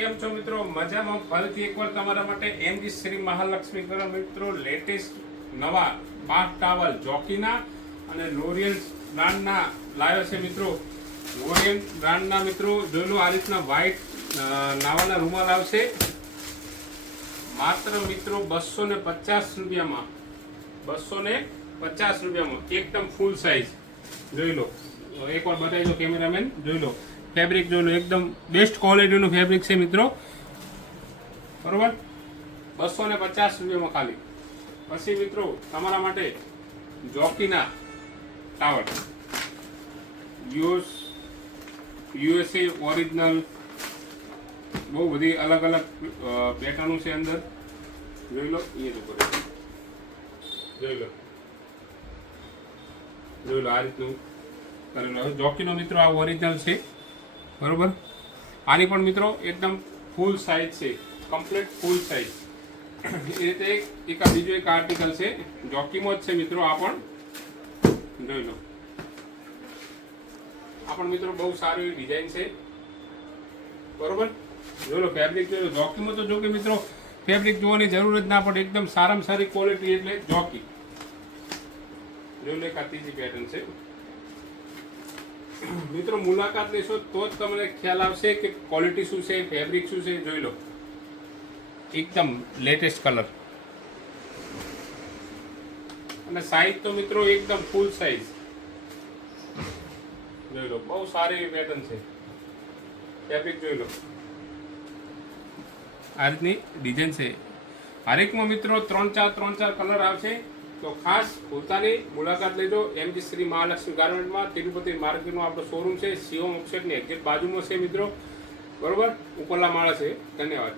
કેમ છો મિત્રો? મજામાં? ફરીથી એકવાર તમારા માટે એમજી શ્રી મહાલક્ષ્મી કલર મિત્રો લેટેસ્ટ નવા બાથ ટાવલ જોકીના અને લોરિયલ બ્રાન્ડના લાવ્યો છે મિત્રો. લોરિયલ બ્રાન્ડના મિત્રો જોઈ લો, આ રીતના વ્હાઇટ નાવાના રૂમાલ આવશે માત્ર મિત્રો 250 રૂપિયામાં. 250 રૂપિયામાં એકદમ ફૂલ સાઇઝ. જોઈ લો, એકવાર બતાવી દો કેમેરામેન. જોઈ લો ફેબ્રિક, જોઈ લો એકદમ બેસ્ટ ક્વોલિટીનું ફેબ્રિક છે મિત્રો. બરોબર, 250 રૂપિયામાં ખાલી. પછી મિત્રો તમારા માટે જોકીના ટાવર યુએસએ ઓરિજિનલ, બહુ બધી અલગ અલગ પેટર્નો છે અંદર. જોઈ લો, એ જો જોઈ લો, જોઈ લો આ રીતનું કરેલું જોકીનો મિત્રો આ ઓરિજિનલ છે. બરોબર, આની પણ મિત્રો એકદમ ફૂલ સાઇઝ છે, કમ્પ્લીટ ફૂલ સાઇઝ. એ રીતે એક બીજો એક આર્ટિકલ છે જોકીમાં જ છે મિત્રો. આ પણ જોઈ લો, આ પણ મિત્રો બહુ સારી એવી ડિઝાઇન છે. બરોબર, જોઈ લો ફેબ્રિક જોઈ લો. જોકીમાં તો જો કે મિત્રો ફેબ્રિક જોવાની જરૂર જ ના પડે, એકદમ સારામાં સારી ક્વોલિટી એટલે જોકી. જોઈ લો, એક આ ત્રીજી પેટર્ન છે મિત્રો. મુલાકાત લેશો તો જ તમને ખ્યાલ આવશે કે ક્વોલિટી શું છે, ફેબ્રિક શું છે. જોઈ લો, એકદમ લેટેસ્ટ કલર અને સાઈઝ તો મિત્રો એકદમ ફૂલ સાઈઝ. જોઈ લો, બહુ સારી પેટર્ન છે. ફેબ્રિક જોઈ લો, આ રીતની ડિઝાઇન છે. હરેકમાં મિત્રો 3-4 કલર આવશે. તો ખાસ પોતાની મુલાકાત લેજો. એમજી શ્રી મહાલક્ષ્મી ગાર્મેન્ટમાં તિરુપતિ માર્કેટનો આપણો શોરૂમ છે. શિવમ ઓફસેટની એક્ઝેક્ટ બાજુમાં છે મિત્રો. બરોબર, ઉપરલા માળા છે. ધન્યવાદ.